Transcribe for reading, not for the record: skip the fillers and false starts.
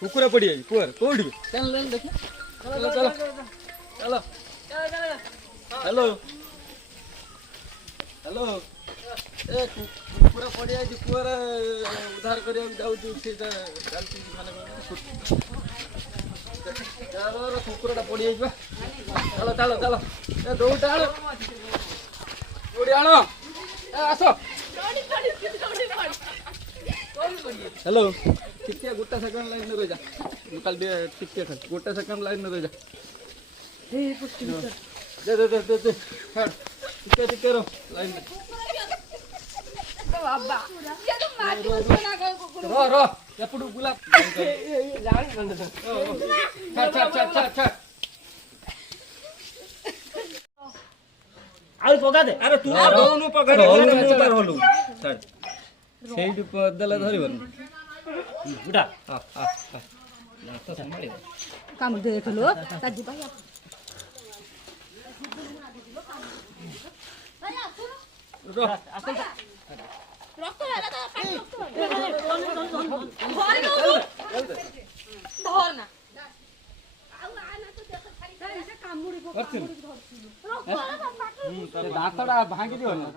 कुकुरा पड़ी जाई कुआर कोठी चल देख चलो चलो चलो हेलो हेलो ए कुकुरा पड़ी जाई कुआर उद्धार करिया जाऊ सेटा चलती माने चलो कुकुराटा पड़ी जाई बा चलो चलो चलो ए दौड़ा आलो दौड़ी आलो ए आसो हेलो टिके गोटा सेकंड लाइन में रह जा निकाल दे टिके खाली गोटा सेकंड लाइन में रह जा दे हट टिके रो लाइन में बाबा ये तो माटी ना रो ఎప్పుడు గులా లాంగ్ రండి చ ଆଉ ପକା ଦେ ଆରେ ତୁ ଦଉନୁ ପଗାରେ ମୁଁ ତାର ହଲୁ ଛାଡ ସେଇଠି ପଦଲା ଧରିବନି ଉଠା ତ ସମ୍ଭାଳିବ काम देख लो ताजी भाई रो रखो वाला तो पानी रखो धरना आउ आना तो देख छाड़ी से कामुड़ी को दांतड़ा भांगी दियो